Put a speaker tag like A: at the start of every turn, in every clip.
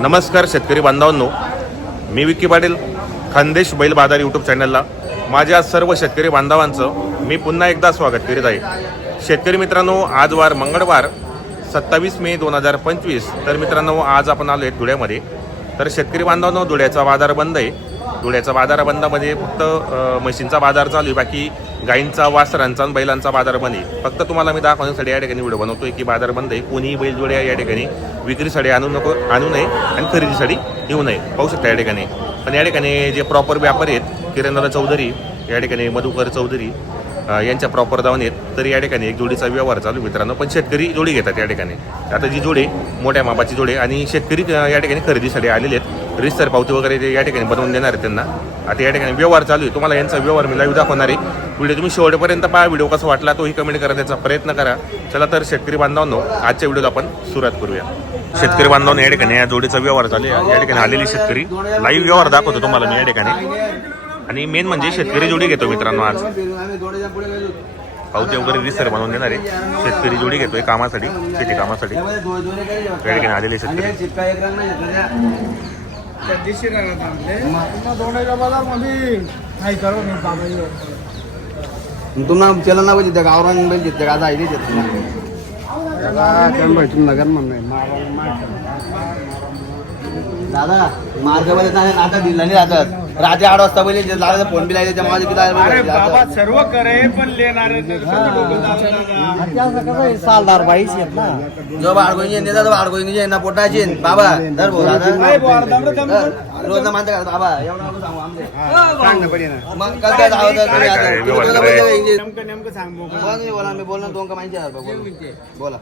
A: नमस्कार शेतकरी बांधवांनो. मी विक्की पाटील खानदेश बैल बाजार यूट्यूब चॅनलला माझ्या सर्व शेतकरी बांधवांचं मी पुन्हा एकदा स्वागत करीत आहे. शेतकरी मित्रांनो आज वार मंगळवार सत्तावीस मे दोन हजार पंचवीस. तर मित्रांनो आज आपण आलो आहे धुळ्यामध्ये. तर शेतकरी बांधवांनो धुळ्याचा बाजार बंद आहे. धुळ्याचा बाजार बंदामध्ये फक्त मशीनचा म्हशींचा बाजार चालू आहे. बाकी गाईंचा वासरांचा आणि बैलांचा बाजार बंद आहे फक्त तुम्हाला मी दाखवण्यासाठी या ठिकाणी व्हिडिओ बनवतोय की बाजार बंद आहे. कोणीही बैलजोड्या या ठिकाणी विक्रीसाठी आणू नको आणू नये आणि खरेदीसाठी येऊ नये. पाहू शकता या ठिकाणी. पण या ठिकाणी जे प्रॉपर व्यापारी आहेत किरणदादा चौधरी या ठिकाणी मधुकर चौधरी यांच्या प्रॉपर जाऊन आहेत. तर या ठिकाणी एक जोडीचा व्यवहार चालू मित्रांनो पण शेतकरी जोडी घेतात या ठिकाणी. आता जी जोडी मोठ्या मापाची जोडी आणि शेतकरी या ठिकाणी खरेदीसाठी आलेले आहेत. रिस्तर पावती वगैरे ते या ठिकाणी बनवून देणार आहेत त्यांना. आता या ठिकाणी व्यवहार चालू आहे. तुम्हाला यांचा व्यवहार मी लाईव्ह दाखवणार आहे. व्हिडिओ तुम्ही शेवटपर्यंत पहा व्हिडिओ कसा वाटला तोही कमेंट करण्याचा प्रयत्न करा. चला तर शेतकरी बांधवांनो आजच्या व्हिडिओला आपण सुरुवात करूया. शेतकरी बांधवांनो या ठिकाणी या जोडीचा व्यवहार झाले या ठिकाणी आलेली शेतकरी लाईव्ह व्यवहार दाखवतो तुम्हाला मी या ठिकाणी. आणि मेन म्हणजे शेतकरी जोडी घेतो मित्रांनो आज. पावते वगैरे रिसर बनवून देणारे शेतकरी जोडी घेतोय कामासाठी शेती कामासाठी. या ठिकाणी आलेले शेतकरी.
B: तुम्हाला चलन ना पाहिजे गावरान बैल घेतले का आता आहे. नगर दादा मार्ग आता दिला नाही जातात रात्री आठ वाजता पहिले दादा फोन बी लागले माझे
C: अरे बाबा
B: किती
C: सर्व करे पण लेणारे
D: सालदार बाईच आहेत ना
B: जो बाळगोईंचे नेता तो बाळगोईंचे ना पोटाचे बाबा धर भाऊ दादा रोज ना मानता का बाबा एवढं नको सांगू आमचे मग कसं काय जावं तर तुम्ही आता?
A: काय व्यवहार
B: तुम्ही बोलता
A: करायचं?
B: बोलता इंग्लिश.
C: नेमकं नेमकं सांग भाऊ.
B: बोला बोला मी बोलणार दोन का माहिती आहे बोला. बोला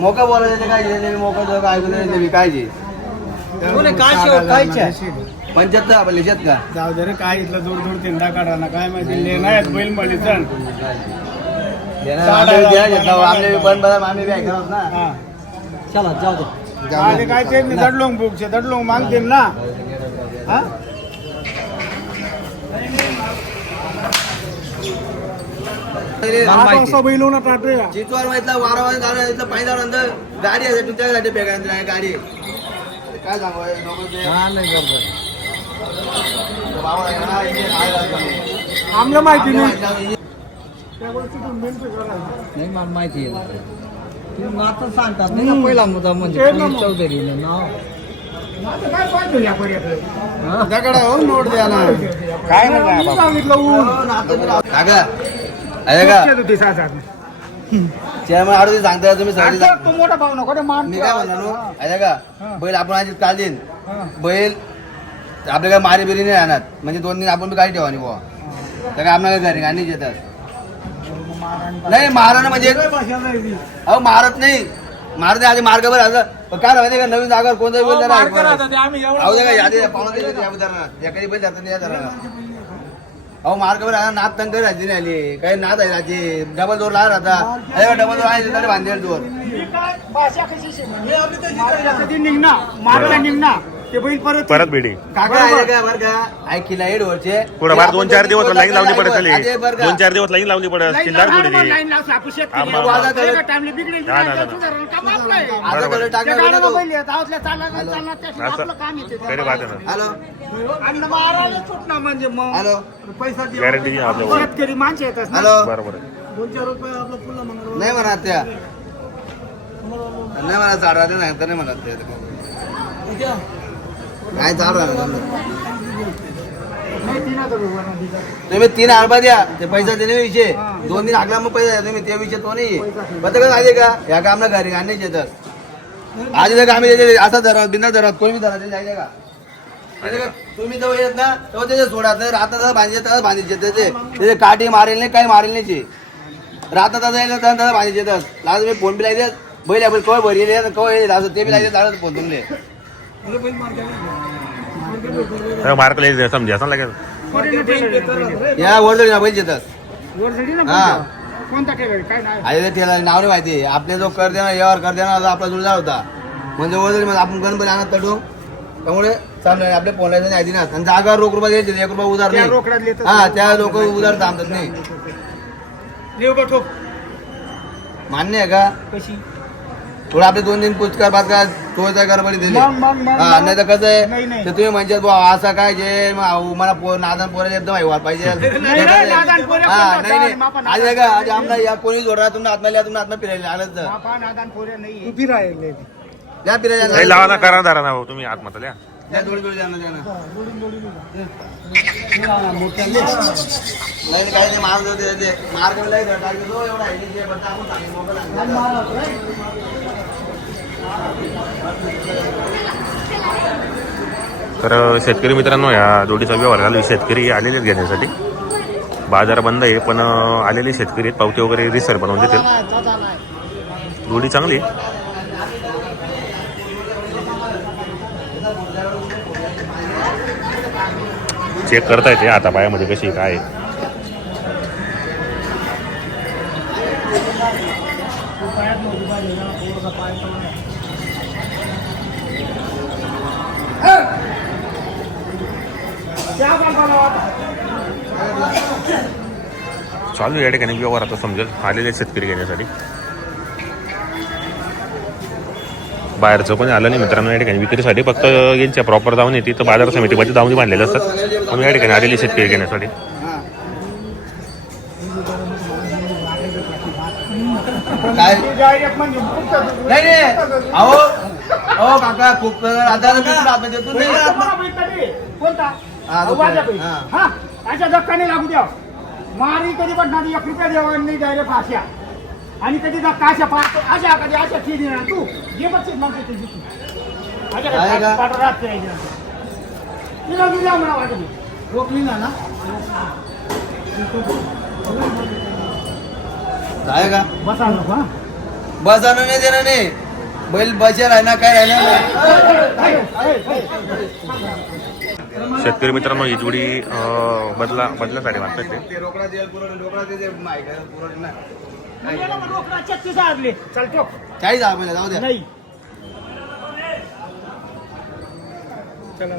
B: मोका बोलायचं काय जे मोका जो काय ऐकलं ते? विकायचे
D: काय
B: पंच्याहत्तर आपण लिहित का?
C: जाऊ दे रे काय इथलं जोड जोड तिंडा काढा ना काय माहिती लेणार आहेत बैलमध्ये चण
B: आम्ही बी द्या घेतला, आम्ही बी बंद बंद आम्ही बी ऐकणार ना.
C: हा.
D: चला जाऊ दे.
C: काय ते मी दडलोंग बुकचे दडलोंग मागते ना. हा? आठ वाजता बैल होणार टाटे
B: चितवार माहितला वारावार झालं इथलं पाणी जाऊन नंतर गाडी आहे तुमच्यासाठी बेगा नाही गाडी आहे. काय सांगू हे लोकं ते-
D: नाही बरोबर
B: ते बाबा आहे ना, इथे बाहेर आहे.
C: आम्हाला माहिती नाही.
B: इथे-
C: त्या गोष्टीतून बेनिफिट करायचं.
D: नाही मला माहिती आहे तुम्ही आता सांगतात नाही पहिला मुद्दा म्हणजे
C: नंबर.
D: चौधरीने नाव
C: आता काय या
B: दगड हो, नोट द्या ना.
C: काय म्हणलं सांगितलं ऊन
B: आहे का?
C: होती सात
B: चेअरमन आडू सांगताय तुम्ही सगळी
C: आता तू मोठा भाऊ नको रे मान
B: मी काय म्हणलो आहे का. बैल आपण आज काल देईन. बैल आपल्या काय मारी बिरी नाही राहणार. म्हणजे दोन दिन आपण बी गाडी ठेवा बुवा. तर काय घरी गाडी येतात नाही मारण म्हणजे अहो मारत नाही. मारत नाही आधी मार्ग बरं असं. पण काय माहिती का? नवीन जागावर कोणता बैल जरा आहे. अहो त्या काय यादी पाहुणा दिली होती या. एखादी बैल जातात नाही या उदाहरणार्थ. अहो मार्ग बरं आहे, नाद तंग राहते नाही आली काही नाद आहे राहते. डबल दोर लहान राहता अरे डबल दोर आहे तिकडे बांधेल दोर
C: कधी निघणार मारला निघणार ते बैल परत
A: परत भेटी.
B: काका आहे का बरं का? ऐकिला हेड वरचे.
A: पुढं बार दोन चार दिवस लाईन लावली पडत? दोन चार दिवस लाईन लावली पडत
C: लाईन आपण शेतकरी टाइमला बिघडेल. सुधारेल, काम आपलं आहे.
B: आता.
C: आपलं येते.
B: हॅलो.
C: आणि मारायला सुटणार म्हणजे मग
B: हॅलो.
C: पैसा देऊ.
A: गॅरंटी घ्या आपल्यावर.
C: शेतकरी माणसं येतात ना.
B: हॅलो.
A: बरोबर आहे.
C: दोन चार रुपये आपलं पुन्हा म्हणणार
B: नाही म्हणत त्या. नाही म्हणत झाड राहते नाही तर नाही म्हणत ते काय चालू राहणार
C: नाही, तीन हजार रुपये वरनं दिलं.
B: तुम्ही तीन आरबा द्या. ते पैसा देणे विषय. दोन दिन आगला मग पैसा द्या तुम्ही ते विषय तो नाही पत्र कसं माहिती का? या कामला घरी आणण्याचे येतात आधी तर आम्ही त्याचे असा धरा बिंदा धरा कोणी बी धरा ते जायचे का का? तुम्ही जवळ येत ना तेव्हा त्याचे सोडत नाही राहता तसं बांधायचे तसं बांधायचे त्याचे त्याचे काठी मारेल नाही काही मारेल नाही राहता तसं यायला तसं तसं बांधायचे येतात लाज मी फोन बी लायचे बैल आपण कवय भरी येईल कवय येईल असं ते बी लायचे चालत फोन तुमले
A: तर मार्क समजा असं लागेल.
B: या वरदळी ना बैल येतात हा.
C: कोणता
B: त्याला नाव नाही माहिती. आपले जो कर देणार यावर कर देणार आपला जुळला होता. म्हणजे मध्ये आपण गणपती आणत तटू त्यामुळे चालणार आपले पोलायचं नाही ना आणि जागा रोख रुपये द्यायचे एक रुपया उधार
C: त्या
B: नाही. हा त्या लोक उधार थांबतात नाही.
C: लिहू.
B: मान्य आहे का?
C: कशी?
B: थोडं आपले दोन दिन पुचकार पाचकार थोडं गडबडी दिली.
C: मग, मग, मग,
B: हा. नाही तर कसं आहे?
C: नाही, नाही.
B: तर तुम्ही म्हणजे बुवा असं काय जे मला पोर नादान पोराला एकदम व्हायला पाहिजे. हा? नाही आज का? आज कोणी जोडला तुम्ही आत्मा तुम्ही आत्मा फिरायला आलंच तर.
C: बापा पोरे नाही
A: लावा ना करा धरा ना भाऊ तुम्ही आतमध्ये या.
B: या जोडी जोडी द्या ना, द्या ना.
D: मोठ्या
B: नाही नाही, काही नाही मार्ग दे दे मार्ग लय धडा घेतो एवढा आहे नाही, जे बता आपण सांगितलं, मोबाईल आणला.
A: तर शेतकरी मित्रांनो या जोडीचा व्यवहार झाला. शेतकरी आलेले आहेत घेण्यासाठी. बाजार बंद आहे पण आलेले शेतकरी आहेत. पावती वगैरे रिसर बनवून देतील. जोडी चांगली आहे. चेक करता येते आता पायामध्ये कशी काय आहे. चालू आहे या ठिकाणी व्यवहार आता समजेल आलेले शेतकरी घेण्यासाठी बाहेरचं पण आलं नाही मित्रांनो या ठिकाणी. विक्रीसाठी फक्त यांच्या प्रॉपर जाऊन येते. तर बाजार समितीमध्ये दावणी बांधलेले असतात. पण या ठिकाणी आलेले शेतकरी घेण्यासाठी.
B: काका खूप
C: अशा धक्का नाही लागू द्या. मारी कधी पण नाही एक रुपया द्यावा नाही डायरेक्ट अशा आणि कधी धक्का अशा पाच अशा कधी अशा ठी देणार तू? जे बघ मग ते तुझी. तू अशा
B: आहे का?
C: पाठ राहत नाही तिला मी द्या म्हणा वाटत. रोखली ना? ना
B: आहे का?
C: बसा नको हा
B: नाही देणार नाही. बैल बसेल आहे ना काय नाही.
A: शेतकरी मित्रांनो ही जोडी अं, बदला बदल्यासाठी मागतात ते.
B: नाही. चाळीस हजार पहिला जाऊ द्या.
C: नाही. चला